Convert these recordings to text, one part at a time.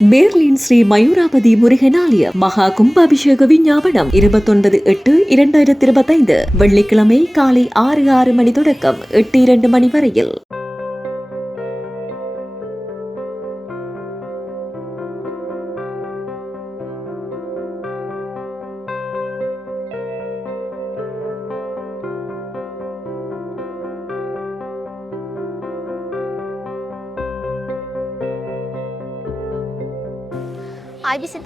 Berlin Sri Mayurapathi முருகனாலய மகா கும்பாபிஷேக விஞ்ஞாபனம் இருபத்தொன்பது எட்டு இரண்டாயிரத்தி இருபத்தைந்து வெள்ளிக்கிழமை காலை ஆறு ஆறு மணி தொடக்கம் எட்டு இரண்டு மணி வரையில்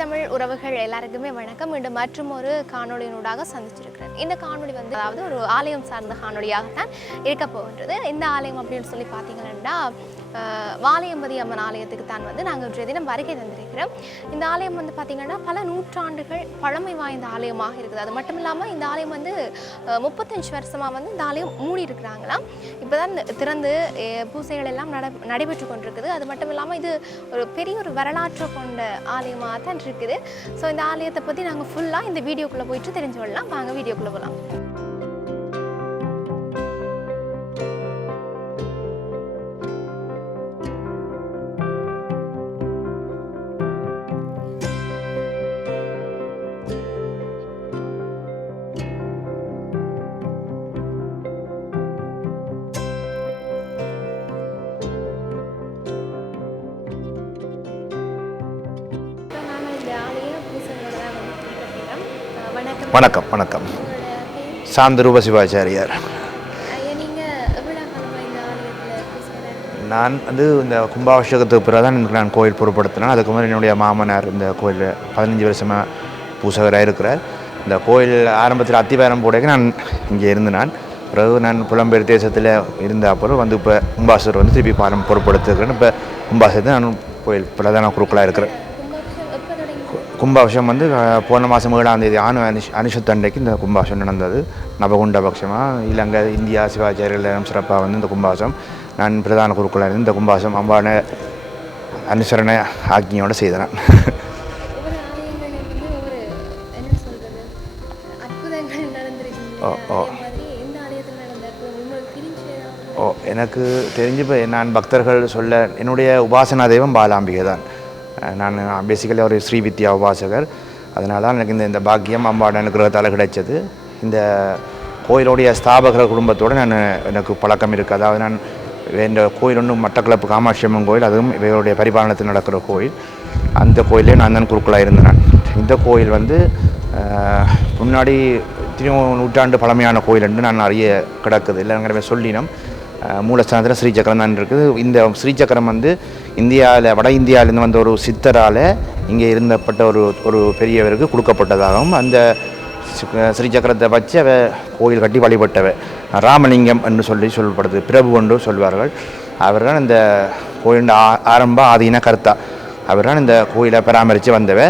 தமிழ் உறவுகள் எல்லாருக்குமே வணக்கம். மீண்டும் மற்றும் ஒரு காணொலியினூடாக சந்திச்சிருக்கிறேன். இந்த காணொளி வந்து அதாவது ஒரு ஆலயம் சார்ந்த காணொலியாகத்தான் இருக்க போகின்றது. இந்த ஆலயம் அப்படின்னு சொல்லி பார்த்தீங்கன்னா வாலியம்பதி அம்மன் ஆலயத்துக்கு தான் வந்து நாங்கள் இன்றைய தினம் வருகை தந்திருக்கிறோம். இந்த ஆலயம் வந்து பார்த்திங்கன்னா பல நூற்றாண்டுகள் பழமை வாய்ந்த ஆலயமாக இருக்குது. அது மட்டும் இல்லாமல் இந்த ஆலயம் வந்து முப்பத்தஞ்சு வருஷமாக வந்து இந்த ஆலயம் மூடி இருக்கிறாங்களாம். இப்போ தான் திறந்து பூசைகள் எல்லாம் நட நடைபெற்று கொண்டிருக்குது. அது மட்டும் இல்லாமல் இது ஒரு பெரிய ஒரு வரலாற்று கொண்ட ஆலயமாக தான் இருக்குது. ஸோ இந்த ஆலயத்தை பற்றி நாங்கள் ஃபுல்லாக இந்த வீடியோக்குள்ளே போயிட்டு தெரிஞ்சு கொள்ளலாம். வாங்க வீடியோக்குள்ளே போகலாம் வணக்கம் வணக்கம். சாந்தரூப சிவாச்சாரியார். நான் வந்து இந்த கும்பாபிஷேகத்துக்கு பிறகு தான் எனக்கு நான் கோயில் பொருட்படுத்தினேன். அதுக்கு முன்னாடி என்னுடைய மாமனார் இந்த கோயில் பதினஞ்சு வருஷமாக பூசகராக இருக்கிறார். இந்த கோயில் ஆரம்பத்தில் அத்திவாரம் போடைக்கு நான் இங்கே இருந்து நான் பிறகு நான் புலம்பெயர் தேசத்தில் இருந்த அப்புறம் வந்து இப்போ கும்பாசர் வந்து திருப்பி பாரம் பொருட்படுத்துக்கிறேன் இப்போ கும்பாசத்தை நான் கோயில் பிரதான குருக்களாக இருக்கிறேன். தொடங்கி கும்பாபிஷேகம் வந்து போன மாதம் ஏழாம் தேதி ஆணு அனிஷ் அனிஷத்தண்டைக்கு இந்த கும்பாபிஷேகம் நடந்தது. நவகுண்டபக்ஷமாக இலங்கை இந்தியா சிவாச்சாரியர்கள் சிறப்பாக வந்து இந்த கும்பாபிஷம் நான் பிரதான குருக்களாக இருந்து இந்த கும்பாபிஷம் அம்பான அனுசரணை ஆக்ஞியோடு செய்தேன். ஓ, ஓ. ஓ எனக்கு தெரிஞ்சு இப்போ நான் பக்தர்கள் சொல்ல என்னுடைய உபாசனா தெய்வம் பாலாம்பிகை தான். நான் பேசிக்கலி ஒரு ஸ்ரீ வித்யா உபாசகர். அதனால தான் எனக்கு இந்த இந்த பாக்கியம் அம்பாட அனுகிரகத்தால் கிடைச்சது. இந்த கோயிலுடைய ஸ்தாபகர் குடும்பத்தோடு நான் எனக்கு பழக்கம் இருக்குது. அதாவது நான் இந்த கோயில் ஒன்று மட்டக்களப்பு காமாட்சி அம்மன் கோயில் அதுவும் இவருடைய பரிபாலனத்தில் நடக்கிற கோயில். அந்த கோயிலே நான் தான் குருக்களாக இருந்தேன் நான். இந்த கோயில் வந்து முன்னாடி எத்தனையோ நூற்றாண்டு பழமையான கோயில் என்று நான் அறிய கிடக்குது. இல்லைங்கிற சொல்லினோம். மூலஸ்தானத்தில் ஸ்ரீசக்கரம் தான் இருக்குது. இந்த ஸ்ரீசக்கரம் வந்து இந்தியாவில் வட இந்தியாவிலேருந்து வந்த ஒரு சித்தரால் இங்கே இருந்தப்பட்ட ஒரு ஒரு பெரியவருக்கு கொடுக்கப்பட்டதாகவும் அந்த ஸ்ரீசக்கரத்தை வச்சு அவ கோயில் கட்டி வழிபட்டவ. ராமலிங்கம் என்று சொல்லி சொல்லப்படுது. பிரபு என்று சொல்வார்கள். அவர் தான் இந்த கோயிலின் ஆ ஆரம்ப ஆதீன கர்த்தா. அவர் தான் இந்த கோயிலை பராமரித்து வந்தவ.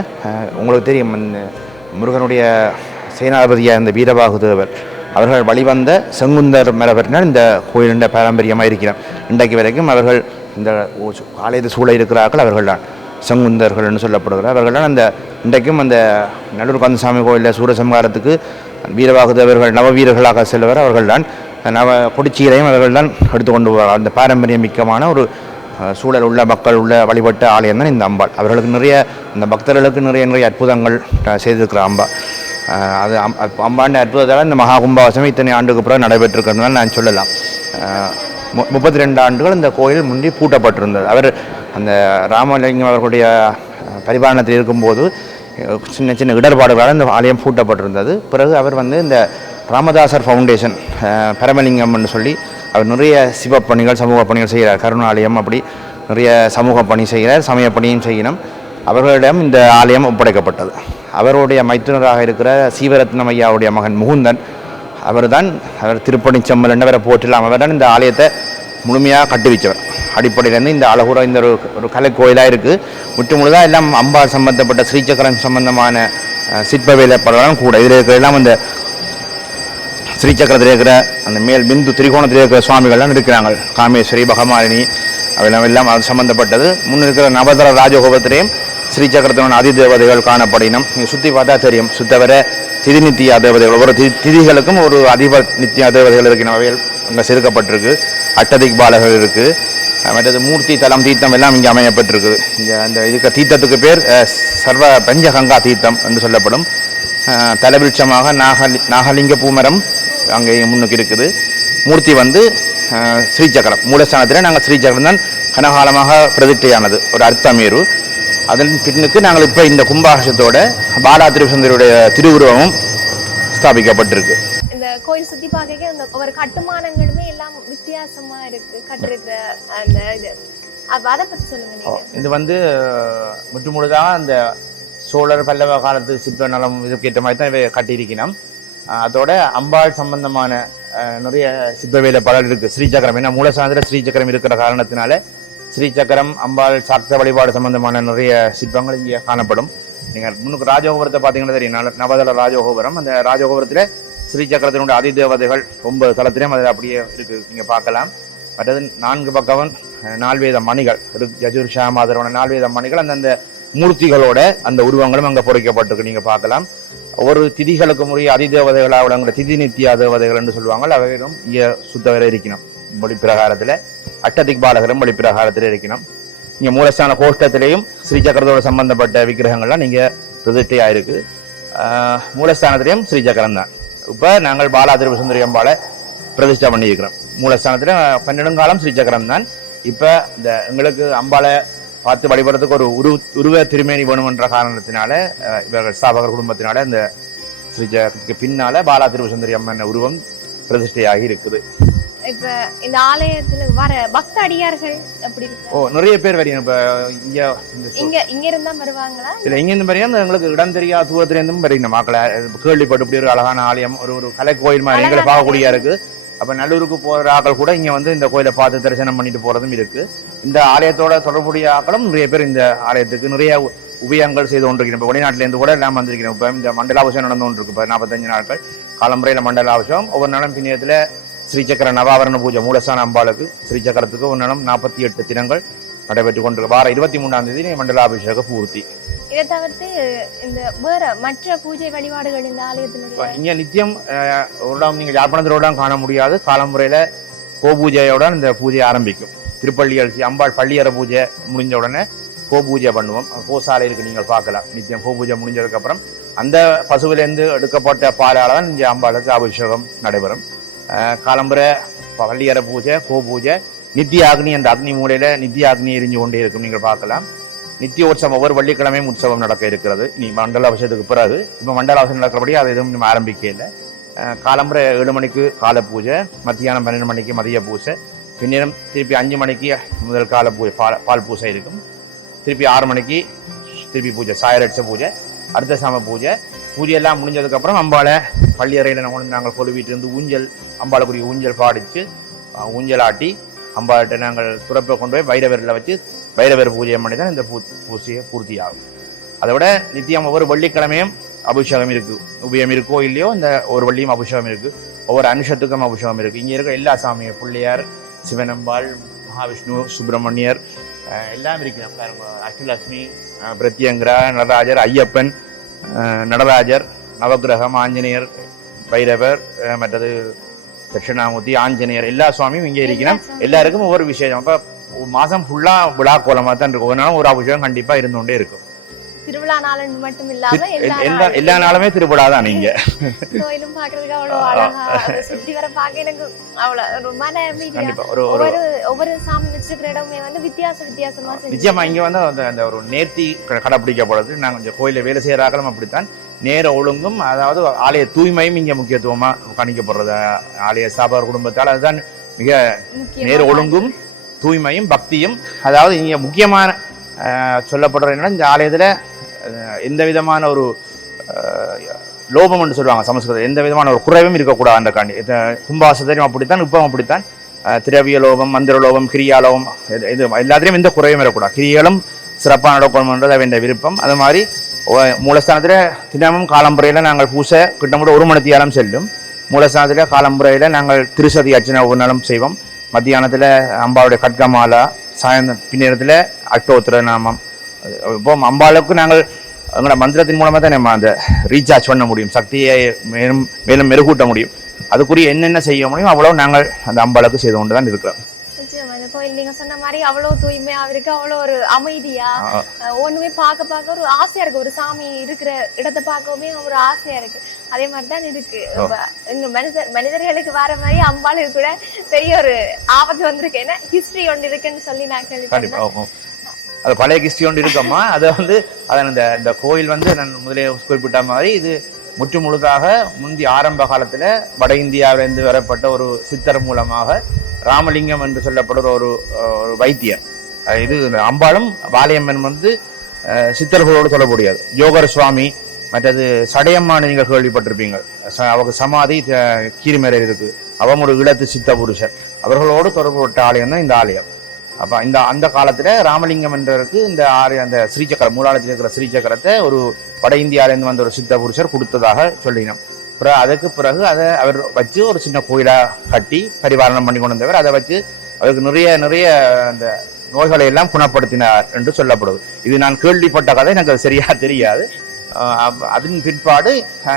உங்களுக்கு தெரியும் முருகனுடைய சேனாபதியாக இருந்த வீரபாகுதேவர். அவர்கள் வழிவந்த செங்குந்தர் மரபற்றினால் இந்த கோயிலுண்ட பாரம்பரியமாக இருக்கிறார். இன்றைக்கு வரைக்கும் அவர்கள் இந்த ஊ- ஆலயத்தை சூழ இருக்கிறார்கள் அவர்கள்தான் செங்குந்தர்கள் என்று சொல்லப்படுகிறார். அவர்கள்தான் அந்த இன்றைக்கும் அந்த நல்லூர் கந்தசாமி கோயிலில் சூரசம்ஹாரத்துக்கு வீரவாகுதேவர்கள் நவ வீரர்களாக செல்வர் அவர்கள் தான். நவ கொடிச்சீரையும் அவர்கள் தான் எடுத்துக்கொண்டு வருவார்கள். அந்த பாரம்பரியம் மிக்கமான ஒரு சூழல் உள்ள மக்கள் உள்ள வழிபட்ட ஆலயம் தான் இந்த அம்பாள். அவர்களுக்கு நிறைய இந்த பக்தர்களுக்கு நிறைய நிறைய அற்புதங்கள் செய்திருக்கிற அம்பா அது அம் அப்- அம்பாண்ட அற்புதத்தால் இந்த மகா கும்பாவசம் இத்தனை ஆண்டுக்கு பிறகு நடைபெற்றிருக்கிறதுனால நான் சொல்லலாம். மு- முப்பத்தி ரெண்டு ஆண்டுகள் இந்த கோயில் முந்தி பூட்டப்பட்டிருந்தது. அவர் அந்த ராமலிங்கம் அவர்களுடைய பரிபாலனத்தில் இருக்கும்போது சின்ன சின்ன இடர்பாடுகளால் இந்த ஆலயம் பூட்டப்பட்டிருந்தது. பிறகு அவர் வந்து இந்த ராமதாசர் ஃபவுண்டேஷன் பரமலிங்கம்னு சொல்லி அவர் நிறைய சிவ பணிகள் சமூக பணிகள் செய்கிறார். கருணாலயம் அப்படி நிறைய சமூக பணி செய்கிறார் சமய பணியும் செய்யணும். அவர்களிடம் இந்த ஆலயம் ஒப்படைக்கப்பட்டது. அவருடைய மைத்துனராக இருக்கிற சீவரத்னம் ஐயாவுடைய மகன் முகுந்தன் அவர்தான் அவர் திருப்பணி செம்மல் என்றவரை போற்றலாம். அவர் தான் இந்த ஆலயத்தை முழுமையாக கட்டுவிச்சவர் அடிப்படையிலேருந்து இந்த அழகுற இந்த ஒரு ஒரு கலைக்கோயிலாக இருக்குது முற்று முழுதாக எல்லாம் அம்பாள் சம்பந்தப்பட்ட ஸ்ரீசக்கரம் சம்பந்தமான சிற்ப வேலைப்பாடுகளும் கூட. இதில் இருக்கிற எல்லாம் அந்த ஸ்ரீசக்கரத்தில் இருக்கிற அந்த மேல் பிந்து திரிகோணத்தில் இருக்கிற சுவாமிகள்லாம் இருக்கிறாங்க. காமேஸ்வரி பகமாலினி அவெல்லாம் எல்லாம் அது சம்மந்தப்பட்டது முன்னிருக்கிற நவதர ராஜகோபத்திலையும் ஸ்ரீசக்கரத்தனோட அதி தேவதைகள் காணப்படினும். நீங்கள் சுற்றி பார்த்தா தெரியும். சுத்தவர திதி நித்திய தேவதைகள் ஒவ்வொரு தி திதிகளுக்கும் ஒரு அதிப நித்திய தேவதைகள் இருக்கின்ற வகையில் அங்கே செதுக்கப்பட்டிருக்கு. அட்டதிக் பாலகர்கள் இருக்குது மற்றது மூர்த்தி தலம் தீர்த்தம் எல்லாம் இங்கே அமையப்பட்டிருக்குது இங்கே அந்த இதுக்கு தீர்த்தத்துக்கு பேர் சர்வ பஞ்சகங்கா தீர்த்தம் என்று சொல்லப்படும். தலவிருட்சமாக நாகலி நாகலிங்க பூமரம் அங்கே முன்னுக்கு இருக்குது. மூர்த்தி வந்து ஸ்ரீசக்கரம் மூலஸ்தானத்தில் நாங்கள் ஸ்ரீசக்கரம் தான் கனகாலமாக பிரதிஷ்டையானது. ஒரு அர்த்தமேரு. அதன் பின்னுக்கு நாங்கள் இப்போ இந்த கும்பாபிஷத்தோட பாலா திருச்சந்தருடைய திருவுருவமும் ஸ்தாபிக்கப்பட்டிருக்கு. இந்த கோயில் சுத்தி பார்க்க இந்த ஒவ்வொரு கட்டுமானங்களுமே எல்லாம் வித்தியாசமா இருக்கு கட்டிருக்கிற அந்த இது. அதை பத்தி சொல்லுங்க நீங்க. இது வந்து முற்று முழுதாக அந்த சோழர் பல்லவ காலத்து சிற்ப நலம் இதுக்கேற்ற மாதிரி தான் இவை கட்டியிருக்கணும். அதோட அம்பாள் சம்பந்தமான நிறைய சிற்ப வேலைப்பாடல் இருக்கு. ஸ்ரீசக்கரம் ஏன்னா மூலஸ்தானத்தில் ஸ்ரீசக்கரம் இருக்கிற காரணத்தினால ஸ்ரீசக்கரம் அம்பாள் சாக்த வழிபாடு சம்பந்தமான நிறைய சிற்பங்கள் இங்கே காணப்படும். நீங்கள் முன்னுக்கு ராஜகோபுரத்தை பார்த்தீங்கன்னா தெரியும். நவதள ராஜகோபுரம். அந்த ராஜகோபுரத்தில் ஸ்ரீசக்கரத்தினுடைய அதிதேவதைகள் ஒன்பது தளத்திலையும் அதில் அப்படியே இருக்குது நீங்கள் பார்க்கலாம். மற்றது நான்கு பக்கம் நால்வேத மணிகள். ருக், யஜுர் ஷாமாதரோட நால்வேத மணிகள். அந்தந்த மூர்த்திகளோட அந்த உருவங்களும் அங்கே பொறிக்கப்பட்டிருக்கு. நீங்கள் பார்க்கலாம். ஒவ்வொரு திதிகளுக்கும் அதி அதிதேவதைகளாக விளங்குற திதி நித்தியா தேவதைகள் என்று சொல்லுவாங்க அவைகளும் இங்கே சுத்தவரை இருக்கணும். மொழி பிரகாரத்தில். அட்டதிக் பாலகரும் மொழி பிரகாரத்தில் இருக்கணும் இங்கே மூலஸ்தான கோஷ்டத்திலையும் ஸ்ரீசக்கரத்தோட சம்பந்தப்பட்ட விக்கிரகங்கள்லாம் நீங்கள் பிரதிஷ்டையாக இருக்குது மூலஸ்தானத்திலையும் ஸ்ரீ சக்கரம் தான். இப்போ நாங்கள் பாலா திருவசுந்தரி அம்பாலை பிரதிஷ்டை பண்ணியிருக்கிறோம். மூலஸ்தானத்தில் பன்னெடுங்காலம் ஸ்ரீசக்கரம் தான். இப்போ இந்த எங்களுக்கு அம்பாளை பார்த்து வழிபடுறதுக்கு ஒரு உரு உருவ திருமேனி வேணுமென்ற காரணத்தினால இவர்கள் ஸ்தாபகர் குடும்பத்தினால இந்த ஸ்ரீசக்கரத்துக்கு பின்னால் பாலா திருவசுந்தரி அம்மன் உருவம் பிரதிஷ்டையாகி இருக்குது. இப்ப இந்த ஆலயத்துல வர பக்த அடியார்கள் எப்படி இருக்கு? ஓ நிறைய பேர் வரீங்க. இப்போ இங்கே இங்க இங்க இருந்தா வருவாங்களா? இல்லை இங்கேருந்து பாருங்க எங்களுக்கு இடம் தெரியாத தூரத்துலேருந்தும் வரீங்க. மக்களை கேள்விப்பட்டு இப்படி ஒரு அழகான ஆலயம் ஒரு ஒரு கலை கோயில் மாதிரி எங்களை பார்க்கக்கூடிய இருக்கு. அப்போ நல்லூருக்கு போகிற ஆட்கள் கூட இங்கே வந்து இந்த கோயிலை பார்த்து தரிசனம் பண்ணிட்டு போகிறதும் இருக்கு. இந்த ஆலயத்தோட தொடர்புடைய ஆட்களும் நிறைய பேர் இந்த ஆலயத்துக்கு நிறைய உபயங்கள் செய்து கொண்டிருக்கிறோம் இப்போ வெளிநாட்டிலேருந்து கூட எல்லாம் வந்திருக்கிறோம். இப்போ இந்த மண்டலாபிஷேகம் நடந்து கொண்டிருக்கு. இப்போ நாற்பத்தஞ்சு நாட்கள். காலம்பரையில் மண்டலாபிஷேகம். ஒவ்வொரு நாளும் பின்னியத்தில் ஸ்ரீசக்கர நவாவரண பூஜை மூலஸ்தான அம்பாளுக்கு ஸ்ரீசக்கரத்துக்கு நாளும் நாற்பத்தி எட்டு தினங்கள் நடைபெற்று கொண்டிருக்கு. வார இருபத்தி மூணாம் தேதி மண்டலாபிஷேக பூர்த்தி. இதை தவிர்த்து இந்த வேற மற்ற பூஜை வழிபாடுகள் இந்த ஆலயத்தினுடைய இங்கே நித்தியம் அஹ், ஒரு இடம் நீங்கள் யாழ்ப்பாணத்திலோட காண முடியாது. காலமுறையில் கோபூஜையோட இந்த பூஜை ஆரம்பிக்கும். திருப்பள்ளி அரிசி அம்பாள் பள்ளியற பூஜை முடிஞ்ச உடனே கோபூஜை பண்ணுவோம். கோசாலை இருக்கு நீங்கள் பார்க்கலாம். நித்தியம் கோபூஜை முடிஞ்சதுக்கப்புறம் அந்த பசுவிலேருந்து எடுக்கப்பட்ட பாலால் தான் இங்கே அம்பாளுக்கு அபிஷேகம் நடைபெறும். காலம்புரை பள்ளியற பூஜை கோபூஜை நித்திய அக்னி அந்த அக்னி மூலையில் நித்திய அக்னி எரிஞ்சு கொண்டே இருக்கும். நீங்கள் பார்க்கலாம். நித்திய உற்சவம் ஒவ்வொரு வெள்ளிக்கிழமையும் உற்சவம் நடக்க இருக்கிறது. நீ மண்டல அவசியத்துக்கு பிறகு இப்போ மண்டல அவசியம் நடக்கிறபடி அதை எதுவும் நம்ம ஆரம்பிக்கல காலம்புரை ஏழு மணிக்கு கால பூஜை மத்தியானம் பன்னெண்டு மணிக்கு மதிய பூஜை பின்னிடம் திருப்பி அஞ்சு மணிக்கு முதல் கால பூஜை பால் பால் பூஜை இருக்கும். திருப்பி ஆறு மணிக்கு திருப்பி பூஜை சாயரட்ச பூஜை அடுத்த சாம பூஜை பூஜையெல்லாம் முடிஞ்சதுக்கப்புறம் அம்பாளை பள்ளியறையில் கொண்டு நாங்கள் கொழுவிட்டு இருந்து ஊஞ்சல் அம்பாளுக்குரிய ஊஞ்சல் பாடிச்சு ஊஞ்சல் ஆட்டி அம்பாள்கிட்ட நாங்கள் துறப்பை கொண்டு போய் வைரவரில் வச்சு வைரவர் பூஜை பண்ணி தான் இந்த பூ பூசையை பூர்த்தி ஆகும் அதை விட நித்தியம் ஒவ்வொரு வெள்ளிக்கிழமையும் அபிஷேகம் இருக்கு. உபயம் இருக்கோ இல்லையோ இந்த ஒரு வள்ளியும் அபிஷேகம் இருக்குது ஒவ்வொரு அனுஷத்துக்கும் அபிஷேகம் இருக்கு. இங்கே இருக்க எல்லா சாமியும் பிள்ளையார் சிவனம்பாள் மகாவிஷ்ணு சுப்பிரமணியர் எல்லாம் இருக்கிறாங்க பாருங்க அஷ்டலட்சுமி பிரத்யங்கரா நடராஜர் ஐயப்பன் நடராஜர் நவக்கிரகம் ஆஞ்சநேயர் பைரவர் மற்றது தட்சிணாமூர்த்தி ஆஞ்சநேயர் எல்லா சுவாமியும் இங்கே சுவாமியும். எல்லாருக்கும் ஒவ்வொரு விசேஷம் அப்போ மாதம் ஃபுல்லாக விழா கோலமாக தான் இருக்கும் ஒரு நாளும் ஒரு அபிஷேகம் கண்டிப்பாக இருந்துகிட்டே இருக்கும் திருவிழா நாள் மட்டும் இல்லாம எல்லா எல்லா நாளும் திருவிழா தான் நீங்க கோயிலும் பாக்குறதுக்கு அவ்வளவு அழகா சுத்தி வர பார்க்க எனக்கு அவ்வளவு அமைதியா கண்டிப்பா. ஒரு ஒவ்வொரு ஒவ்வொரு சாமி வச்சிருக்கிற இடமே வந்து வித்தியாச வித்தியாசமா நிச்சயமா இங்க வந்து அந்த அந்த ஒரு நேர்த்தி க- கடைப்பிடிக்கப்படுது நாங்கள் கொஞ்சம் கோயிலில் வேலை செய்கிறார்களும் அப்படித்தான். நேர ஒழுங்கும் அதாவது ஆலய தூய்மையும் இங்கே முக்கியத்துவமா கணிக்கப்படுறது. ஆலய ஸ்தாபகர் குடும்பத்தால் அதுதான் மிக நேர ஒழுங்கும் தூய்மையும் பக்தியும். அதாவது இங்கே முக்கியமான அஹ், சொல்லப்படுறது என்னன்னா இந்த ஆலயத்தில் எந்த விதமான ஒரு லோபம்னு லோபம் என்று சொல்லுவாங்க சமஸ்கிருதம். எந்த விதமான ஒரு குறைவும் இருக்கக்கூடாது அந்த காண்டி கும்பாசத்தையும் அப்படித்தான் இப்பவும் அப்படித்தான். திரவிய லோபம் மந்திர லோபம் கிரியா லோபம் இது எல்லாத்திலையும் எந்த குறையும் வரக்கூடாது கிரியலும் சிறப்பாக நடக்கணும்ன்றது அவன் விருப்பம். அது மாதிரி மூலஸ்தானத்தில் தினமும் காலம்புறையில் நாங்கள் பூசை கிட்டத்தட்ட ஒரு மணித்தியாலம் செல்லும். மூலஸ்தானத்தில் காலம்புறையில் நாங்கள் திருசதி அர்ச்சனை ஒரு நாளும் செய்வோம். மத்தியானத்தில் அம்பாவுடைய கட்கமாலா சாயந்தரம் பின்னேரத்தில் அட்டோத்திர நாமம். இப்போ அம்பாளுக்கு நாங்கள் எங்களோட மந்திரத்தின் மூலமாக தான் நம்ம அந்த ரீசார்ஜ் பண்ண முடியும் சக்தியை மேலும் மேலும் மெருகூட்ட முடியும். அதுக்குரிய என்னென்ன செய்ய முடியும் அவ்வளோ நாங்கள் அந்த அம்பாளுக்கு செய்து கொண்டு தான் இருக்கிறோம் கோயில் நீங்க சொன்ன மாதிரி அவ்வளவு தூய்மையா இருக்கு அவ்வளவு ஒரு அமைதியா ஒண்ணுமே பார்க்க பார்க்க ஒரு ஆசையா இருக்கு. ஒரு சாமி இருக்கிற இடத்தை பார்க்கவுமே ஒரு ஆசையா இருக்கு. அதே மாதிரி தான் இருக்கு இங்க மனிதர் மனிதர்களுக்கு வர மாதிரி அம்பாளுக்கு கூட பெரிய ஒரு ஆபத்து வந்திருக்கு. ஏன்னா ஹிஸ்டரி ஒன்று இருக்குன்னு சொல்லி நான் கேள்விப்பட்டேன். அது பழைய கிஸ்டி ஒன்று இருக்கம்மா. அதை வந்து அதன் இந்த இந்த கோயில் வந்து நான் முதலே குறிப்பிட்ட மாதிரி இது முற்று முழுதாக முந்தி ஆரம்ப காலத்தில் வட இந்தியாவிலிருந்து வரப்பட்ட ஒரு சித்தர் மூலமாக ராமலிங்கம் என்று சொல்லப்படுற ஒரு ஒரு வைத்தியர். இது இந்த அம்பாளும் வாலியம்மன் வந்து சித்தர்களோடு தொடர்புடையது. யோகர் சுவாமி மற்றது சடையம்மானு நீங்கள் கேள்விப்பட்டிருப்பீங்க. ச- அவங்க சமாதி அஹ், கீரிமேல இருக்கு. அவங்க ஒரு இளத்து சித்த புருஷர் அவர்களோடு தொடர்புபட்ட ஆலயம் தான் இந்த ஆலயம். அப்போ இந்த அந்த காலத்தில் ராமலிங்கம் என்றவருக்கு இந்த ஆறு அந்த ஸ்ரீசக்கரம் மூலாளத்தில் இருக்கிற ஸ்ரீசக்கரத்தை ஒரு வட இந்தியாவிலேருந்து வந்த ஒரு சித்த புருஷர் கொடுத்ததாக சொல்லினோம். அப்புறம் அதுக்கு பிறகு அதை அவர் வச்சு ஒரு சின்ன கோயிலாக கட்டி பரிபாலனம் பண்ணி கொண்டு வந்தவர். அதை வச்சு அவருக்கு நிறைய நிறைய அந்த நோய்களை எல்லாம் குணப்படுத்தினார் என்று சொல்லப்படுது. இது நான் கேள்விப்பட்ட கதை எனக்கு அது சரியாக தெரியாது. அதன் பிற்பாடு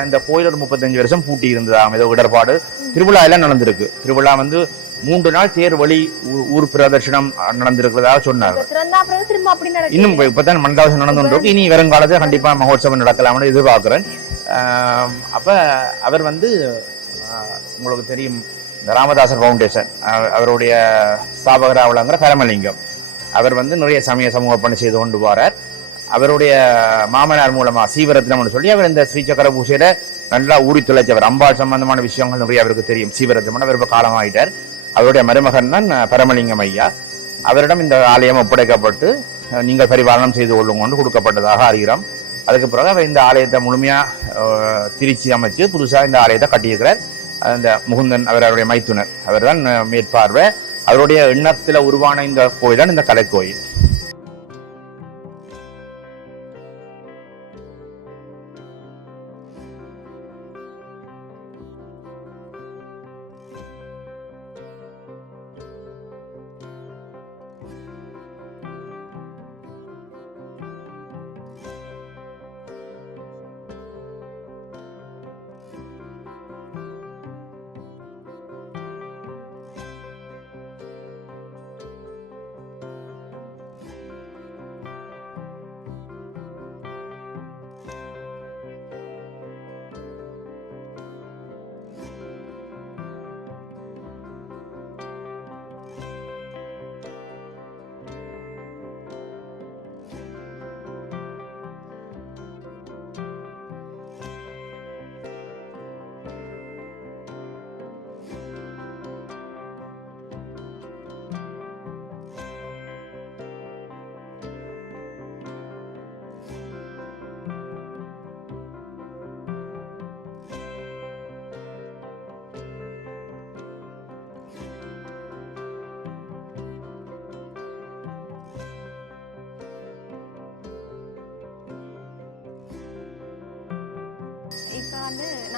இந்த கோயில் ஒரு முப்பத்தஞ்சு வருஷம் பூட்டி இருந்ததாம் ஏதோ இடர்பாடு. திருவிழா எல்லாம் நடந்திருக்கு. திருவிழா வந்து மூன்று நாள் தேர் வழி ஊர் பிரதர்ஷனம் நடந்திருக்கிறதாக நடக்குது. இன்னும் இப்ப- இப்பதான் மண்டலாவசம் நடந்து கொண்டிருக்கு இனி வருங்காலத்தில் கண்டிப்பா மகோத்சவம் நடக்கலாம்னு எதிர்பார்க்கிறேன். அப்ப அவர் வந்து உங்களுக்கு தெரியும் ராமதாசர் ஃபவுண்டேஷன் அவருடைய ஸ்தாபகராக விளங்குற பரமலிங்கம். அவர் வந்து நிறைய சமய சமூக பணி செய்து கொண்டு போறார். அவருடைய மாமனார் மூலமா சீவரத்னம்னு சொல்லி அவர் இந்த ஸ்ரீசக்கர பூஜையில நல்லா ஊறி துளைச்சவர். அம்பாள் சம்பந்தமான விஷயங்கள் நிறைய அவருக்கு தெரியும். சீவரத்னம். அவர் இப்ப காலமாயிட்டார். அவருடைய மருமகன் தான் பரமலிங்கம் ஐயா. அவரிடம் இந்த ஆலயம் ஒப்படைக்கப்பட்டு நீங்கள் பரிபாலனம் செய்து கொள்ளுங்கன்னு கொடுக்கப்பட்டதாக அறிகிறோம். அதுக்கு பிறகு அவர் இந்த ஆலயத்தை முழுமையாக திருச்சி அமைச்சு புதுசாக இந்த ஆலயத்தை கட்டியிருக்கிறார். அந்த முகுந்தன் அவர் அவருடைய மைத்துனர். அவர்தான் தான் மேற்பார்வை. அவருடைய எண்ணத்தில் உருவான இந்த கோயில் தான் இந்த கலைக்கோயில்.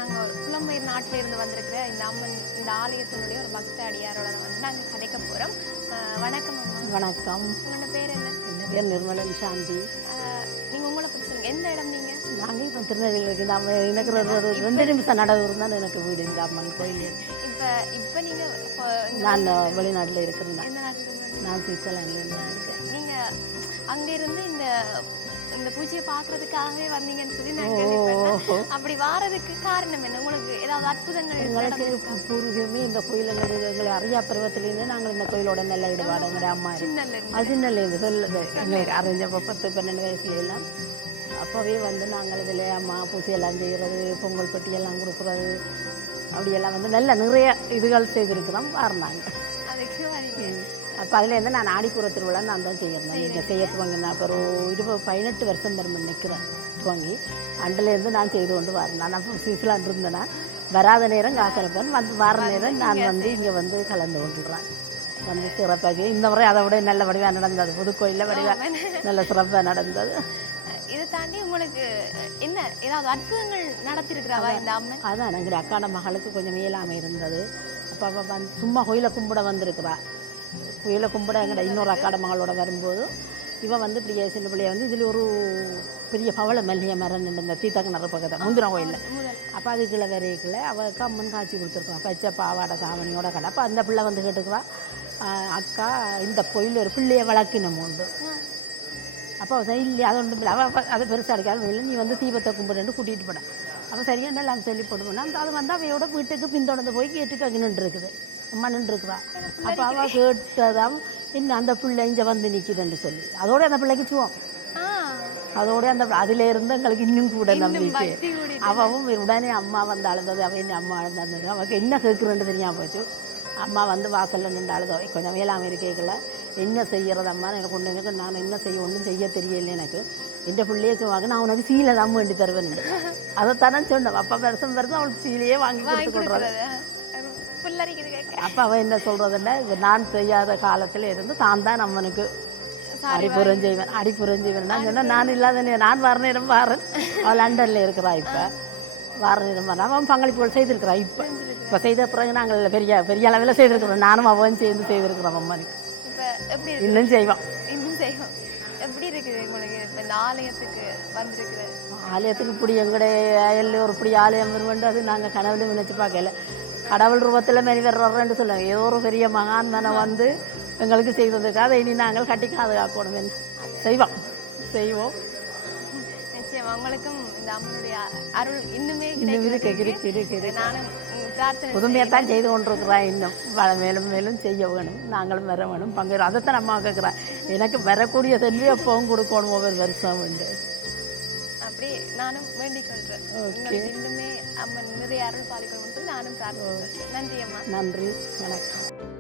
வந்து நாங்க ஒரு புலம்பெயர் நாட்டுல இருந்து வந்திருக்கிற இந்த அம்மன் இந்த ஆலயத்தினுடைய ஒரு பக்த அடியாரோட வந்து நாங்க கதைக்க போறோம். அஹ் வணக்கம் அம்மா. வணக்கம். உங்களோட பேர் என்ன? என் பேர் நிர்மலன் சாந்தி. அஹ் நீங்க உங்களை பத்தி சொல்லுங்க. எந்த இடம் நீங்க? நாங்கள் இப்போ திருநெல்வேலியில் இருக்கு நம்ம எனக்கு ஒரு ரெண்டு நிமிஷம் நடவு தான் எனக்கு வீடு இந்த அம்மன் கோயில். இப்ப இப்ப நீங்க இப்ப இங்க நான் வெளிநாட்டில் இருக்கிறேன். எந்த நாட்டுல இருந்து நான் சுவிட்சர்லாண்ட்லேருந்து இருக்கேன் நீங்க அங்க இருந்து இந்த இந்த பூஜையை பாக்குறதுக்காகவே வந்தீங்கன்னு சொல்லி நான் கேள்விப்பட்டேன். அப்படி வாரதுக்கு காரணம் என்ன? உங்களுக்கு ஏதாவது அற்புதங்கள் எங்களுக்கு? பூர்வீகமே இந்த கோயில் எங்களுக்கு எங்களை அறியா பருவத்திலேருந்து நாங்கள் இந்த கோயிலோட நல்ல ஈடுபாடு எங்களுடைய அம்மா இருக்கு. சின்னல இருந்து. அசின்னலேருந்து சொல்லுது. எங்களுக்கு அறிஞ்சப்போ பத்து பன்னெண்டு வயசுல எல்லாம் அப்போவே வந்து நாங்கள் இதில் அம்மா பூசையெல்லாம் செய்கிறது பொங்கல் பட்டியெல்லாம் கொடுக்குறது அப்படியெல்லாம் வந்து நல்ல நிறைய இதுகள் செய்திருக்கிறோம் வாரினாங்க அப்போ அதுலேருந்து நான் ஆடிப்புற திருவிழா நான் தான் செய்யறேன். நீங்கள் செய்ய துவங்கினேன் அப்போ ஒரு இருபது பதினெட்டு வருஷம் பெருமை நிற்கிறேன் துவங்கி அண்டுலேருந்து நான் செய்து கொண்டு வரேன். நான் அப்போ சுவிட்சர்லாந்து இருந்தேன்னா வராத நேரம் காசரப்பேன் வந்து வர நேரம் நான் வந்து இங்கே வந்து கலந்து கொண்டுடுறேன் வந்து சிறப்பாக இந்த முறை அதை விட நல்ல வடிவாக நடந்தது. புதுக்கோயிலில் வடிவாக நல்ல சிறப்பாக நடந்தது. இதை தாண்டி உங்களுக்கு என்ன ஏதாவது அற்புதங்கள் நடத்திருக்கிறாவா இந்த அம்மன்? அதான். எங்களுடைய அக்காட மகளுக்கு கொஞ்சம் இயலாமை இருந்தது. அப்போ வந்து சும்மா கோயிலை கும்பிட வந்திருக்கிறா. கோயிலை கும்பிட எங்கட இன்னொரு அக்காட மகளோட வரும்போது இவன் வந்து இப்படி சின்ன பிள்ளைய வந்து இதில் ஒரு பெரிய பவள மல்லிகை மரம் இந்த தீத்தக்கணறு பக்கத்தில் முந்திரம் கோயிலில். அப்போ அதுக்குள்ள வரைக்குள்ள அவளுக்கு அம்மன் காட்சி கொடுத்துருக்கான் பச்சை பாவாடை தாவணியோட கடை. அப்போ அந்த பிள்ளை வந்து கேட்டுக்கிறா ஆஹ் அக்கா இந்த கோயில் ஒரு பிள்ளைய வளர்க்கணும் உண்டு. அப்போ அவ சொன்னா, இல்லையா அது ஒன்றும் இல்லை. அவள் அதை பெருசாக அடிக்காது இல்லை நீ வந்து தீபத்தை கும்பிடுன்னு கூட்டிகிட்டு போனேன் அப்போ சரியா எல்லாம் சொல்லி போடுவோம் அது வந்து அவையோட வீட்டுக்கு பின்தொடர்ந்து போய் கேட்டுக்கு அங்கே நின்றுருக்குது. அம்மா நின்றுருக்குறா அப்போ அவள் கேட்டதாம் என்ன அந்த பிள்ளை இங்கே வந்து நிற்கிதுன்னு சொல்லி. அதோட அந்த பிள்ளைக்கு சுவம் அதோட அந்த அதில் இருந்து எங்களுக்கு இன்னும் கூட நம்பிக்கை. அவவும் உடனே அம்மா வந்து அழுந்தது அவன் என்ன அம்மா அழுந்தது அவளுக்கு என்ன கேட்குறேன்னு தெரியாம போச்சு. அம்மா வந்து வாசலில் நின்று அழுதோ. கொஞ்சம் வேளாண் இருக்கேக்கல என்ன செய்யறது அம்மா? எனக்கு ஒன்று எனக்கு நான் என்ன செய்ய ஒன்றும் செய்ய தெரியல எனக்கு. எந்த பிள்ளையே சொல்லுவாங்க நான் உனக்கு சீலை தான் வேண்டி தருவேன் அதைத்தானே சொன்னேன். அப்போ வருஷம் வருஷம் அவளுக்கு சீலையே வாங்கி கொடுத்து கொடுறது புல்லரிக்குது கேட்க அப்போ அவன் என்ன சொல்கிறதுன்னா இது நான் செய்யாத காலத்தில் இருந்து தான் தான் அம்மனுக்கு அடிப்புறம் செய்வேன் அடிப்புறம் செய்வேன் நான் சொன்னேன் நான் இல்லாத நான் வர நேரம் வாரேன் அவள் லண்டனில் இருக்கிறா இப்போ. வார நேரம் வரேன் அவன் பங்களிப்புகள் செய்திருக்கிறா இப்போ. இப்போ செய்த பிறகு நாங்கள் பெரிய பெரிய அளவில் செய்திருக்கிறோம். நானும் அவன் சேர்ந்து செய்திருக்கிறோம் அம்மனுக்கு. இன்னும் செய்வான். இன்னும் செய்வோம் எப்படி இருக்குது உங்களுக்கு இப்போ இந்த ஆலயத்துக்கு வந்திருக்கிற ஆலயத்துக்கு இப்படி எங்களுடைய அயலில் ஒரு இப்படி ஆலயம் வருவேன் அது நாங்கள் கனவுல நினைச்சு பார்க்கல. கடவுள் ரூபத்தில் மெனி வர்றோன்னு சொல்லுவாங்க. ஏதோ ஒரு பெரிய மகான் தானே வந்து எங்களுக்கு செய்ததுக்கு. அதை இனி நாங்கள் கட்டி பாதுகாக்கணும் என்ன செய்வோம். செய்வோம். நிச்சயம் உங்களுக்கும் இந்த அம்மனுடைய அருள் இன்னுமே இருக்கு இருக்கு நானும் பிரார்த்தனை புதுமையைத்தான் செய்து கொண்டிருக்கிறேன் இன்னும். மேலும் மேலும் செய்ய வேணும். நாங்களும் வர வேணும். பங்கு அதைத்தான் அம்மா கேட்குறேன் எனக்கு வரக்கூடிய தண்ணி எப்பவும் கொடுக்கணும் ஒவ்வொரு வருஷம் உண்டு அப்படி நானும் வேண்டிக் கொள்றேன். உங்களுக்கு இன்னுமே அம்மன் நிறைய அருள் பாலிக்கணும்னு சொல்லி நானும் பிரார்த்தனை நன்றி அம்மா நன்றி. வணக்கம்.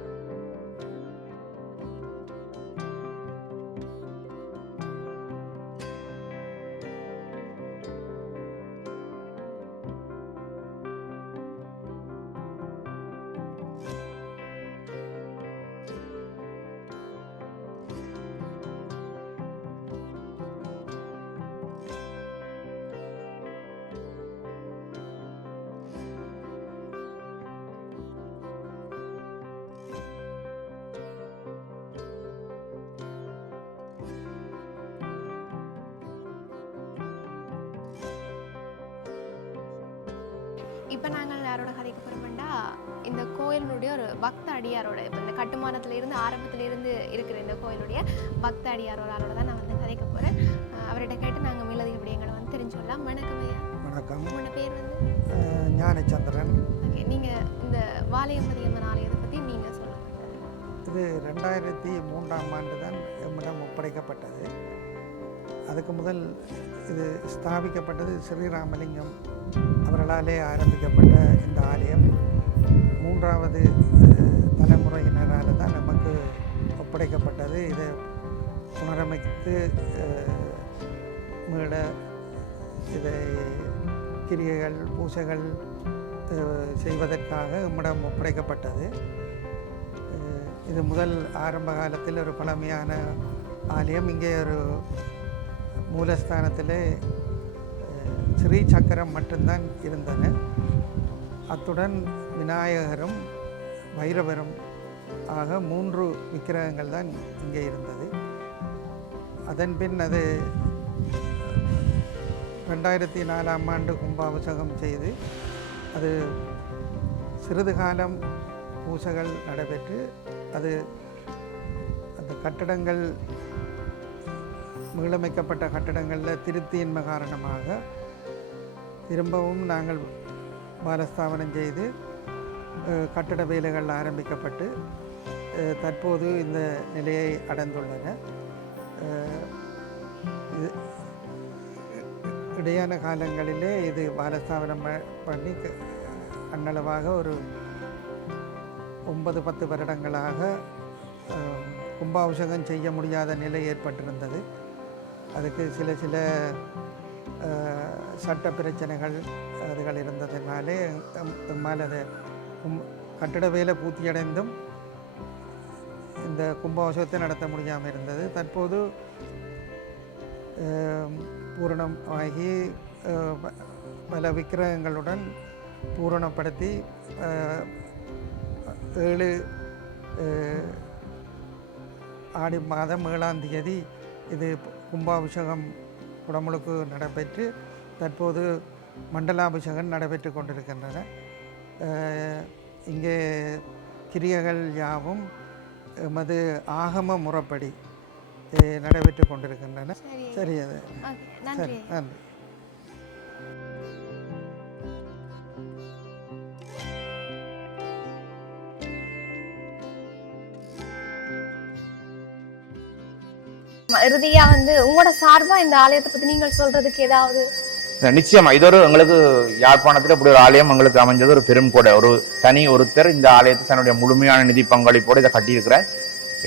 இப்போ நாங்கள் யாரோட கதைக்கு போகிறோம்னா இந்த கோயிலுடைய ஒரு பக்த அடியாரோட இப்போ இந்த கட்டுமானத்துல இருந்து ஆரம்பத்துல இருந்து இருக்கிற இந்த கோயிலுடைய பக்த அடியாரோட ஆளோட தான் நான் வந்து கதைக்க போகிறேன் அவர்கிட்ட கேட்டு நாங்கள் மேலதிக விடயங்களை வந்து தெரிஞ்சுக்கலாம். வணக்கம் ஐயா. வணக்கம். உங்களோட பேர் வந்து? ஞானச்சந்திரன். ஓகே நீங்கள் இந்த வாளையம்பதி அம்மன் ஆலயத்தை பற்றி நீங்கள் சொல்லுங்கள் இது ரெண்டாயிரத்தி மூன்றாம் ஆண்டு தான் எம்மிடம் ஒப்படைக்கப்பட்டது. அதுக்கு முதல் இது ஸ்தாபிக்கப்பட்டது ஸ்ரீராமலிங்கம். அவர்களாலே ஆரம்பிக்கப்பட்ட இந்த ஆலயம் மூன்றாவது தலைமுறையினரால் தான் நமக்கு ஒப்படைக்கப்பட்டது. இதை புனரமைத்து மீட இதை கிரியைகள் பூசைகள் செய்வதற்காக நம்மிடம் ஒப்படைக்கப்பட்டது. இது முதல் ஆரம்ப காலத்தில் ஒரு பழமையான ஆலயம். இங்கே ஒரு மூலஸ்தானத்தில் ஸ்ரீ சக்கரம் மட்டும்தான் இருந்தன. அத்துடன் விநாயகரும் வைரவரும் ஆக மூன்று விக்கிரகங்கள் தான் இங்கே இருந்தது. அதன் பின் அது ரெண்டாயிரத்தி நாலாம் ஆண்டு கும்பாபிஷேகம் செய்து அது சிறிது காலம் பூசைகள் நடைபெற்று அது அந்த கட்டடங்கள் மீளமைக்கப்பட்ட கட்டடங்களில் திருத்தியின்மை காரணமாக திரும்பவும் நாங்கள் பாலஸ்தாபனம் செய்து கட்டட வேலைகள் ஆரம்பிக்கப்பட்டு தற்போது இந்த நிலையை அடைந்துள்ளன. இது இடையான காலங்களிலே இது பாலஸ்தாபனம் ப- பண்ணி அன்னளவாக ஒரு ஒன்பது பத்து வருடங்களாக கும்பாபிஷேகம் செய்ய முடியாத நிலை ஏற்பட்டிருந்தது. அதுக்கு சில சில சட்ட பிரச்சனைகள் அதுகள் இருந்ததினாலே எம்- எம்மால் கும் கட்டிட வேலை பூர்த்தியடைந்தும் இந்த கும்பாபிஷேகத்தை நடத்த முடியாமல் இருந்தது. தற்போது பூரணம் ஆகி பல விக்கிரகங்களுடன் பூரணப்படுத்தி ஏழு ஆடி மாதம் ஏழாம் தேதி இது கும்பாபிஷேகம் குடமுழுக்கு நடைபெற்று தற்போது மண்டலாபிஷேகம் நடைபெற்று கொண்டிருக்கின்றன. இங்கே கிரியைகள் யாவும் எமது ஆகம முறைப்படி நடைபெற்று கொண்டிருக்கின்றன. சரி. சரி அது. நன்றி. நன்றி. இறுதியா வந்து உங்களோட சார்பா இந்த ஆலயத்தை பத்தி நீங்கள் சொல்றதுக்கு ஏதாவது நிச்சயமா இது ஒரு எங்களுக்கு யாழ்ப்பாணத்தில் இப்படி ஒரு ஆலயம் எங்களுக்கு அமைஞ்சது ஒரு பெரும் கொடை. ஒரு தனி ஒருத்தர் இந்த ஆலயத்தை தன்னுடைய முழுமையான நிதி பங்களிப்போடு இதை கட்டியிருக்கிறார்.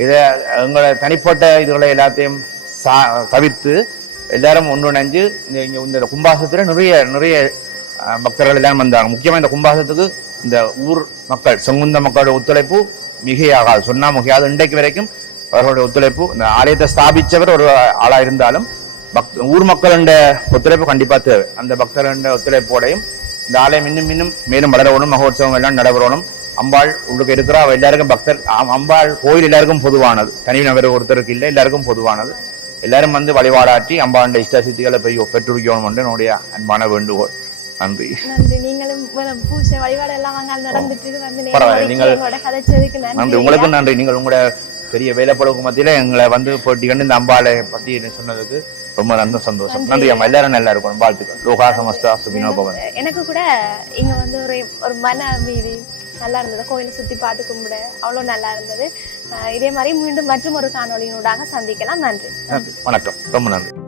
இதை எங்களை தனிப்பட்ட இதுகளை எல்லாத்தையும் சா தவிர்த்து எல்லாரும் ஒன்றிணைஞ்சு இந்த இங்கே இந்த கும்பாசத்தில் நிறைய நிறைய பக்தர்கள் எல்லாரும் வந்தாங்க. முக்கியமாக இந்த கும்பாசத்துக்கு இந்த ஊர் மக்கள் செங்குந்த மக்களோட ஒத்துழைப்பு மிகையாகாது. சொன்னா மிகையாது. இன்றைக்கு வரைக்கும் அவர்களுடைய ஒத்துழைப்பு இந்த ஆலயத்தை ஸ்தாபித்தவர் ஒரு ஆளாக இருந்தாலும் பக்த ஊர் மக்களோட ஒத்துழைப்பு கண்டிப்பா தேவை. அந்த பக்தர்களோட ஒத்துழைப்போடையும் இந்த ஆலயம் இன்னும் இன்னும் மேலும் வளரணும் மகோத்சவம் எல்லாம் நடைபெறணும் அம்பாள் உள்ளுக்கு இருக்கிற எல்லாருக்கும் பக்தர் அம்பாள் கோயில் எல்லாருக்கும் பொதுவானது. தனி நபர் ஒருத்தருக்கு இல்லை எல்லாருக்கும் பொதுவானது. எல்லாரும் வந்து வழிபாடாற்றி அம்பாளுடைய இஷ்ட சித்திகளை போய் பெற்றுக்கணும் என்று என்னுடைய அன்பான வேண்டுகோள். நன்றி. நன்றி. நீங்களும் ஒரு பூஜை வழிபாடு எல்லாம் அங்க நடந்துட்டு வந்து பரவாயில்ல, நீங்கள் நன்றி. உங்களுக்கும் நன்றி. நீங்கள் உங்களோட பெரிய வேலைப்படவுக்கு மத்தியில எங்களை வந்து போட்டி கண்டு இந்த அம்பாளை பற்றி சொன்னதுக்கு ரொம்ப நல்ல சந்தோஷம். நன்றி. அம்மா எல்லாரும் நல்லா இருக்கணும். வாழ்த்துக்கள். லோகா சமஸ்தா சுபினோ பவன் எனக்கு கூட இங்க வந்து ஒரு ஒரு மன அமைதி நல்லா இருந்தது. கோயிலை சுத்தி பார்த்து கும்பிட அவ்வளோ நல்லா இருந்தது. இதே மாதிரி மீண்டும் மற்றும் ஒரு காணொளியினூடாக சந்திக்கலாம். நன்றி. நன்றி. வணக்கம். ரொம்ப நன்றி.